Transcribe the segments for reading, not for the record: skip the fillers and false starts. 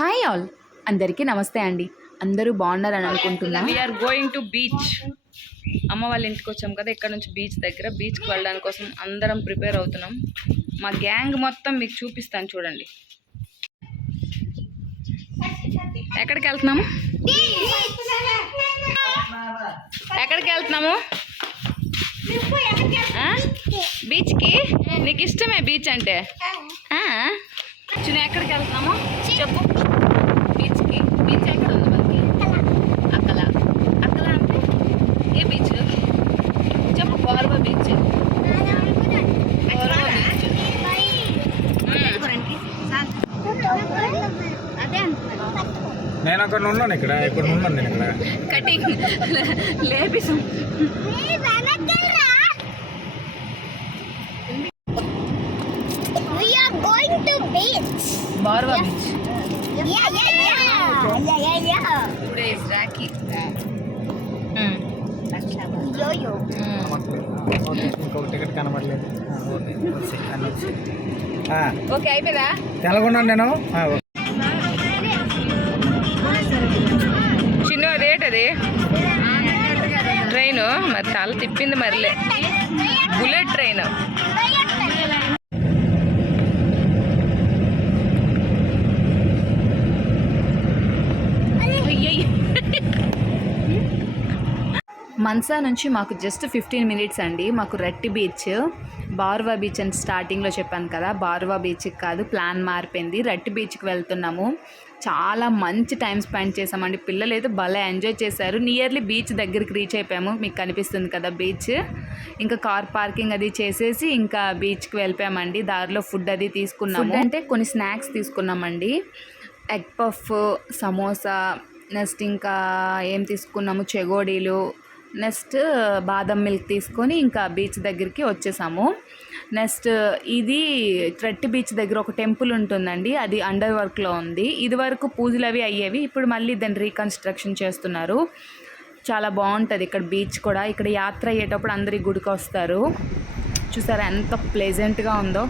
Hi all, అందరికీ నమస్తే అండి. అందరూ బాగున్నారని అనుకుంటున్నా. We're going to beach. అమ్మ వాళ్ళ ఇంటికి వచ్చాం కదా, ఇక్కడ నుంచి బీచ్ దగ్గర. బీచ్కి వెళ్ళడానికి కోసం అందరం ప్రిపేర్ అవుతున్నాం. మా గ్యాంగ్ మొత్తం మీకు చూపిస్తాను చూడండి. ఎక్కడికి వెళ్తున్నాము? ఎక్కడికి వెళ్తున్నాము? బీచ్కి. నీకు ఇష్టమే బీచ్ అంటే? ఎక్కడికి వెళ్తున్నాము చెప్పు. బీచ్కి. బీచ్ ఎక్కడ ఉంది మనకి? అక్కల. అక్కల అంటే ఏ బీచ్ చెప్పు. గోర్వా బీచ్. గోర్వా బీచ్. నేను అక్కడ ఉన్నాను. ఇక్కడ ఉన్నాను నేను. ఇక్కడ కటింగ్ లేపిసం. Gorva beach. Today is Rakhi. ఇంకొక టికెట్ కనబడలేదు. ఓకే అయిపోయిందా? తెలగొన్నాను నేను. చిన్న అదేంటది ట్రైన్ మరి తల తిప్పింది మరిలే. Bullet train. మన్సా నుంచి మాకు జస్ట్ 15 minutes అండి. మాకు రట్టి బీచ్, బార్వా బీచ్ అని స్టార్టింగ్లో చెప్పాను కదా. బార్వా బీచ్కి కాదు, ప్లాన్ మారిపోయింది. రట్టి బీచ్కి వెళ్తున్నాము. చాలా మంచి టైం స్పెండ్ చేసామండి. పిల్లలు అయితే భలే ఎంజాయ్ చేశారు. నియర్లీ బీచ్ దగ్గరికి రీచ్ అయిపోయాము. మీకు కనిపిస్తుంది కదా బీచ్. ఇంకా కార్ పార్కింగ్ అది చేసేసి ఇంకా బీచ్కి వెళ్ళిపోయామండి. దారిలో ఫుడ్ అది తీసుకున్నాము. అంటే కొన్ని స్నాక్స్ తీసుకున్నామండి. ఎగ్ పఫ్, సమోసా, నెక్స్ట్ ఇంకా ఏం తీసుకున్నాము, చెగోడీలు, నెక్స్ట్ బాదం మిల్క్ తీసుకొని ఇంకా బీచ్ దగ్గరికి వచ్చేసాము. నెక్స్ట్ ఇది ట్రెట్టి బీచ్ దగ్గర ఒక టెంపుల్ ఉంటుందండి. అది అండర్ వర్క్లో ఉంది. ఇది వరకు పూజలు అవి అయ్యేవి, ఇప్పుడు మళ్ళీ దాన్ని రీకన్స్ట్రక్షన్ చేస్తున్నారు. చాలా బాగుంటుంది ఇక్కడ బీచ్ కూడా. ఇక్కడ యాత్ర అయ్యేటప్పుడు అందరి గుడికి వస్తారు. చూసారా ఎంత ప్లెజెంట్గా ఉందో.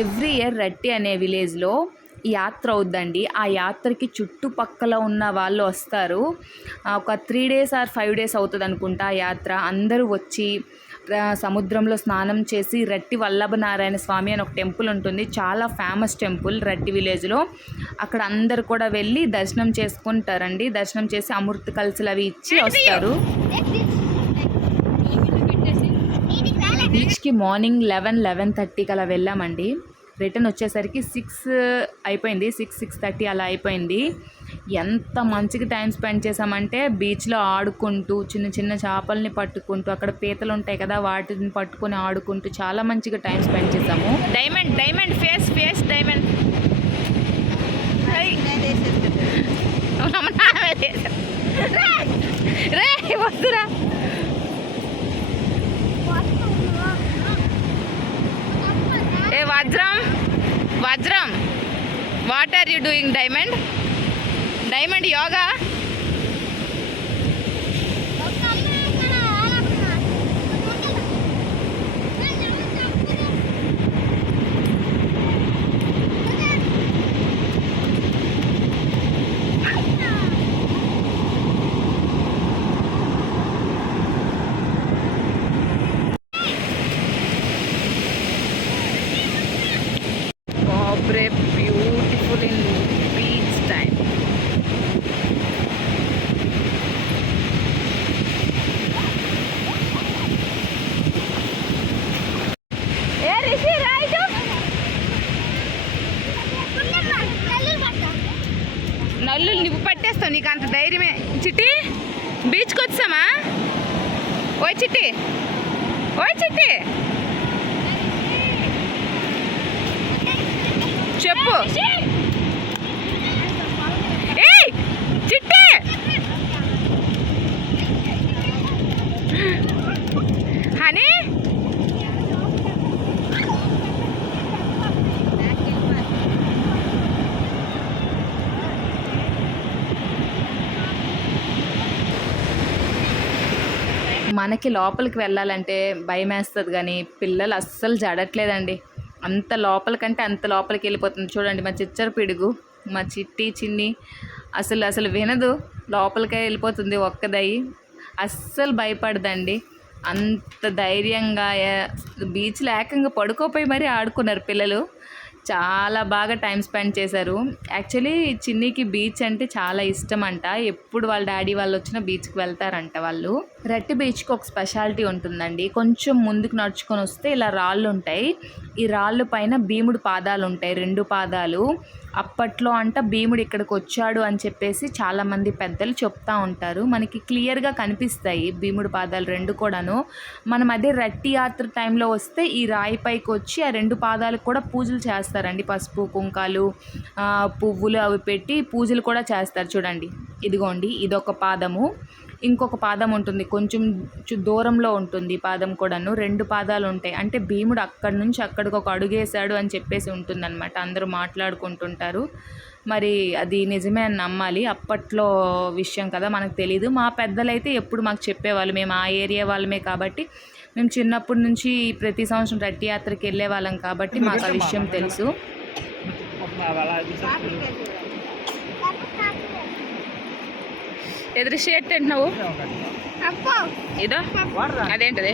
ఎవ్రీ ఇయర్ రట్టి అనే విలేజ్లో యాత్ర అవుద్దండి. ఆ యాత్రకి చుట్టుపక్కల ఉన్న వాళ్ళు వస్తారు. ఒక 3 days or 5 days అవుతుంది అనుకుంటా ఆ యాత్ర. అందరూ వచ్చి సముద్రంలో స్నానం చేసి రట్టి వల్లభనారాయణ స్వామి అని ఒక టెంపుల్ ఉంటుంది. చాలా ఫేమస్ టెంపుల్ రట్టి విలేజ్లో. అక్కడ అందరు కూడా వెళ్ళి దర్శనం చేసుకుంటారండి. దర్శనం చేసి అమృత కలశలు అవి ఇచ్చి వస్తారు. బీచ్కి మార్నింగ్ 11-11:30 అలా వెళ్ళామండి. రిటర్న్ వచ్చేసరికి 6 అయిపోయింది. 6-6:30 అలా అయిపోయింది. ఎంత మంచిగా టైం స్పెండ్ చేసామంటే బీచ్లో ఆడుకుంటూ, చిన్న చిన్న చేపల్ని పట్టుకుంటూ, అక్కడ పీతలు ఉంటాయి కదా వాటిని పట్టుకొని ఆడుకుంటూ చాలా మంచిగా టైం స్పెండ్ చేసాము. Diamond diamond face face diamond. రే వద్దురా. ఏ వజ్రం వజ్రం, what are you doing diamond? Diamond yoga. Beautiful in beach time. ఏ రిషి రైట్. నల్లులు నువ్వు పట్టేస్తావు, నీకు అంత ధైర్యమే. చిట్టి బీచ్కి వచ్చామా? ఓయ్ చిట్టి, ఓయ్ చిట్టి చెప్పు. ఏయ్ చిట్టి, హనీ మనకి లోపలికి వెళ్ళాలంటే భయం వేస్తుంది, కానీ పిల్లలు అస్సలు జడట్లేదండి. అంత లోపలికంటే అంత లోపలికి వెళ్ళిపోతుంది. చూడండి మా చిచ్చర పిడుగు, మా చిట్టి చిన్ని అసలు వినదు, లోపలికే వెళ్ళిపోతుంది ఒక్కదయ్యి. అస్సలు భయపడదండి. అంత ధైర్యంగా బీచ్లో ఏకంగా పడుకోపోయి మరీ ఆడుకున్నారు పిల్లలు. చాలా బాగా టైం స్పెండ్ చేశారు. యాక్చువల్లీ చిన్నికి బీచ్ అంటే చాలా ఇష్టం అంట. ఎప్పుడు వాళ్ళ డాడీ వాళ్ళు వచ్చినా బీచ్కి వెళ్తారంట వాళ్ళు. రట్టి బీచ్కి ఒక స్పెషాలిటీ ఉంటుందండి. కొంచెం ముందుకు నడుచుకొని వస్తే ఇలా రాళ్ళు ఉంటాయి. ఈ రాళ్ళు పైన భీముడు పాదాలు ఉంటాయి, 2 పాదాలు. అప్పట్లో అంట భీముడు ఇక్కడికి వచ్చాడు అని చెప్పేసి చాలామంది పెద్దలు చెప్తా ఉంటారు. మనకి క్లియర్గా కనిపిస్తాయి భీముడు పాదాలు 2 కూడాను. మనం అదే రట్టి యాత్ర టైంలో వస్తే ఈ రాయి పైకి వచ్చి ఆ 2 పాదాలకు కూడా పూజలు చేస్తారండి. పసుపు కుంకాలు పువ్వులు అవి పెట్టి పూజలు కూడా చేస్తారు. చూడండి, ఇదిగోండి, ఇదొక పాదము. ఇంకొక పాదం ఉంటుంది, కొంచెం దూరంలో ఉంటుంది పాదం కూడాను. 2 పాదాలు ఉంటాయి. అంటే భీముడు అక్కడి నుంచి అక్కడికి ఒక అడుగేశాడు అని చెప్పేసి ఉంటుందన్నమాట. అందరూ మాట్లాడుకుంటుంటారు. మరి అది నిజమే అని నమ్మాలి. అప్పట్లో విషయం కదా, మనకు తెలీదు. మా పెద్దలైతే ఎప్పుడు మాకు చెప్పేవాళ్ళు. మేము ఆ ఏరియా వాళ్ళమే కాబట్టి, మేము చిన్నప్పటి నుంచి ప్రతి సంవత్సరం రట్టి యాత్రకి వెళ్ళే వాళ్ళం కాబట్టి మాకు ఆ విషయం తెలుసు. ఎదురు షర్ట్ నువ్వు ఇదో అదేంటది?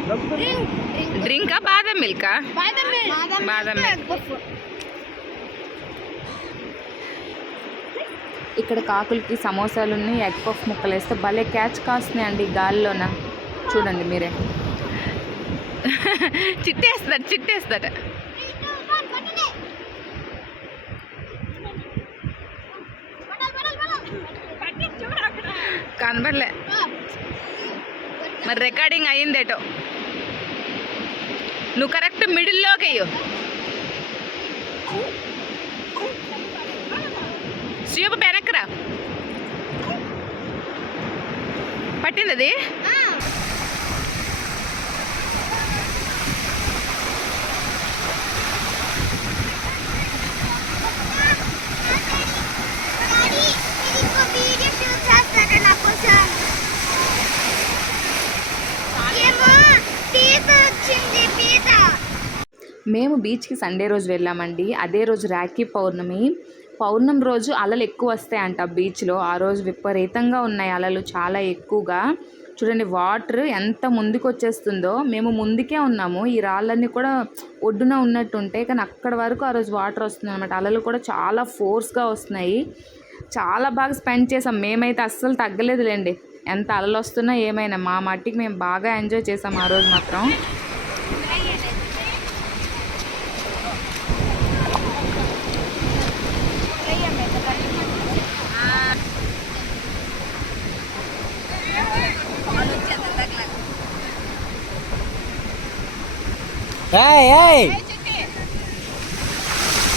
డ్రింకా బాదం మిల్కా? బాదం మిల్క్. ఇక్కడ కాకులకి సమోసాలుని ఎగ్ పఫ్ ముక్కలు వేస్తే భలే క్యాచ్ కాస్తున్నాయి అండి గాలిలోన. చూడండి మీరే. చిట్టేస్తాడు. కనబడలే మరి, రికార్డింగ్ అయ్యిందేటో. నువ్వు కరెక్ట్ మిడిల్లోకి అయ్యో. సూపు వెనక్కరా. పట్టింది అది. మేము బీచ్కి సండే రోజు వెళ్ళామండి. అదే రోజు రాఖీ పౌర్ణమి రోజు అలలు ఎక్కువ వస్తాయంట బీచ్లో. ఆ రోజు విపరీతంగా ఉన్నాయి అలలు, చాలా ఎక్కువగా. చూడండి వాటర్ ఎంత ముందుకు వచ్చేస్తుందో. మేము ముందుకే ఉన్నాము, ఈ రాళ్ళన్నీ కూడా ఒడ్డున ఉన్నట్టుంటాయి, కానీ అక్కడ వరకు ఆ రోజు వాటర్ వస్తుంది అనమాట. అలలు కూడా చాలా ఫోర్స్గా వస్తున్నాయి. చాలా బాగా స్పెండ్ చేసాం. మేమైతే అస్సలు తగ్గలేదులేండి, ఎంత అలలు వస్తున్నా ఏమైనా. మా మట్టికి మేము బాగా ఎంజాయ్ చేసాం ఆ రోజు మాత్రం.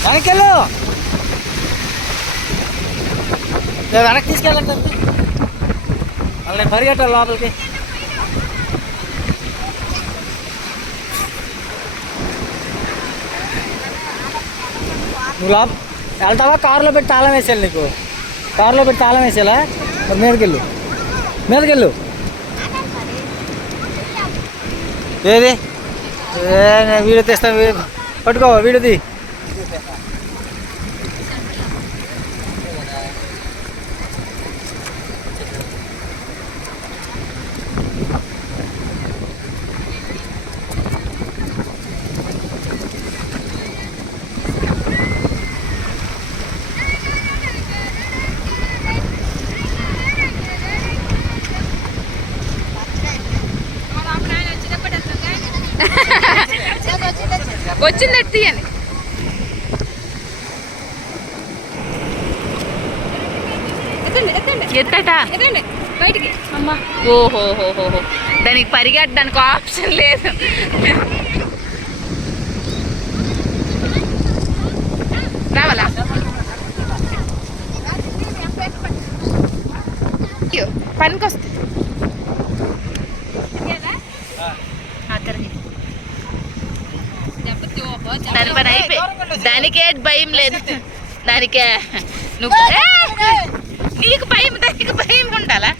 వెనకెళ్ళు, వెనక్కి తీసుకెళ్ళండి. వాళ్ళని పరిగెట్టాలి లోపలికి. నువ్వు వెళ్తావా? కారులో పెట్టి తాళం వేసేయాలి. నీకు కారులో పెట్టి తాళం వేసేలా. మరి మీదకెళ్ళు. ఏది వీడియో తీస్తాను, పట్టుకో వీడియోది. వచ్చింది తీయండి. ఎత్తట బయటికి. అమ్మా ఓహోహోహో, దానికి పరిగెట్టడానికి ఆప్షన్ లేదు. రావాలా? పనికి వస్తుంది. దాని పని అయిపోయి, దానికే భయం లేదు. దానికే నువ్వు నీకు భయం, దానికి భయం ఉండాలా?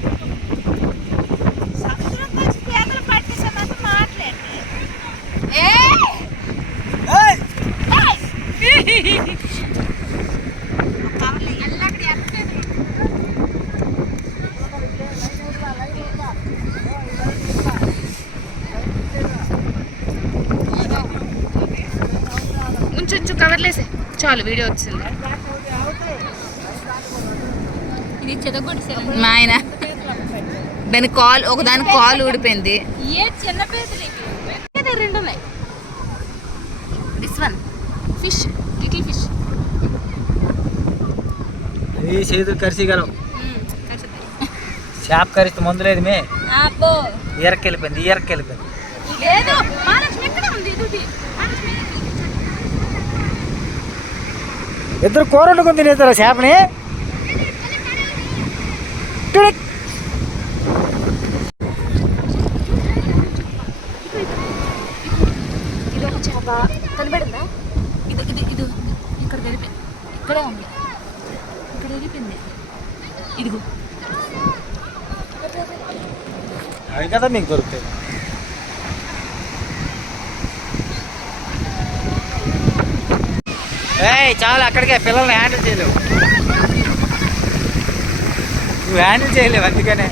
వచ్చు కవర్లేసే చాలు వీడియో వచ్చింది. ఇది చెదగొట్టి మా ఆయన దాని కాల్ ఒకదాని కాల్ ఊడిపోయింది. ఏ చిన్న పేదలు రెండు ఉన్నాయి. This one fish little fish ఇది చేతులు కరిసిగలం. చేప కరిస్తే మందు లేదు మే ఈరకెళ్ళిపోయింది ఈరకెళ్ళిపోయింది. లేదు మహాలక్ష్మి ఎక్కడ ఉంది ఇది ఇద్దరు కూర వండుకొని తినేస్తారు చేపని. ఇది ఒక చేప కనబడిందా? ఇది ఇది ఇది ఇక్కడ తెలిపింది ఇక్కడే ఉంది ఇక్కడ తెలిపింది ఇదిగో అవి కదా మీకు దొరుకుతాయి. చాలా అక్కడికే పిల్లల్ని హ్యాండిల్ చేయలేవు నువ్వు హ్యాండిల్ చేయలేవు అందుకనే.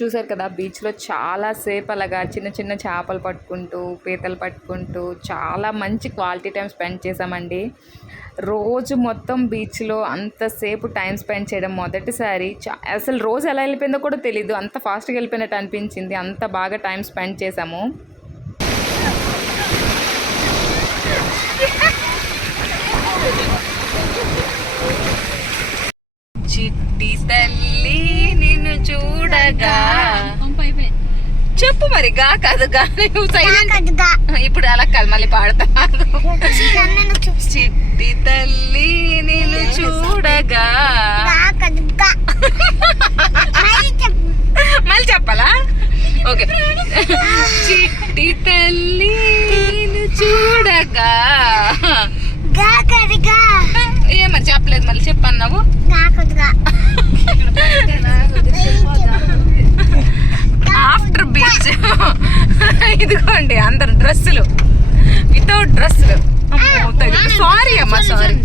చూసారు కదా బీచ్లో చాలాసేపు అలాగా చిన్న చిన్న చేపలు పట్టుకుంటూ పీతలు పట్టుకుంటూ చాలా మంచి క్వాలిటీ టైం స్పెండ్ చేసామండి. రోజు మొత్తం బీచ్లో అంతసేపు టైం స్పెండ్ చేయడం మొదటిసారి. అసలు రోజు ఎలా వెళ్ళిపోయిందో కూడా తెలీదు, అంత ఫాస్ట్గా వెళ్ళిపోయినట్టు అనిపించింది. అంత బాగా టైం స్పెండ్ చేసాము. చిట్టి తల్లి నిన్ను చూడగా చెప్పు మరి గా కాదు గా ఇప్పుడు అలా కాదు మళ్ళీ పాడతా. చిట్టి తల్లి నిన్ను చూడగా మళ్ళీ చెప్పాలా? ఓకే. చిట్టి తల్లి నిన్ను చూడగా ఏమని చెప్పలేదు మళ్ళీ చెప్పన్నావు. ఆఫ్టర్ బీచ్ ఇదిగోండి అందరు డ్రెస్సులు వితౌట్ డ్రెస్సులు. సారీ అమ్మా సారీ.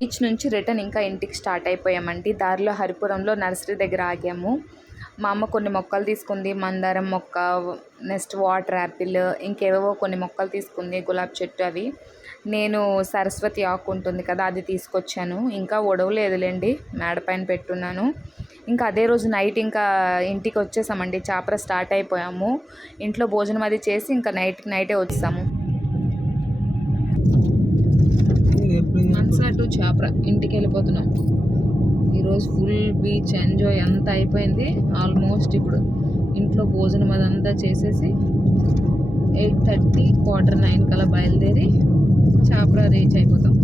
బీచ్ నుంచి రిటర్న్ ఇంకా ఇంటికి స్టార్ట్ అయిపోయామండి. దారిలో హరిపురంలో నర్సరీ దగ్గర ఆగాము. మా అమ్మ కొన్ని మొక్కలు తీసుకుంది, మందారం మొక్క, నెక్స్ట్ వాటర్ యాపిల్, ఇంకేవేవో కొన్ని మొక్కలు తీసుకుంది, గులాబీ చెట్టు అవి. నేను సరస్వతి ఆకు ఉంటుంది కదా అది తీసుకొచ్చాను. ఇంకా ఒడవలేదులేండి, మేడ పైన పెట్టున్నాను. ఇంకా అదే రోజు నైట్ ఇంకా ఇంటికి వచ్చేసామండి. చాపర స్టార్ట్ అయిపోయాము. ఇంట్లో భోజనం అది చేసి ఇంకా నైటే వచ్చేసాము. మన్సా టు చాపర ఇంటికి వెళ్ళిపోతున్నాం. ఈరోజు ఫుల్ బీచ్ ఎంజాయ్ అంతా అయిపోయింది. ఆల్మోస్ట్ ఇప్పుడు ఇంట్లో భోజనం అదంతా చేసేసి 8:30 quarter-9 కల్లా బయలుదేరి చాపరా రీచ్ అయిపోతాం.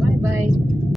Bye bye.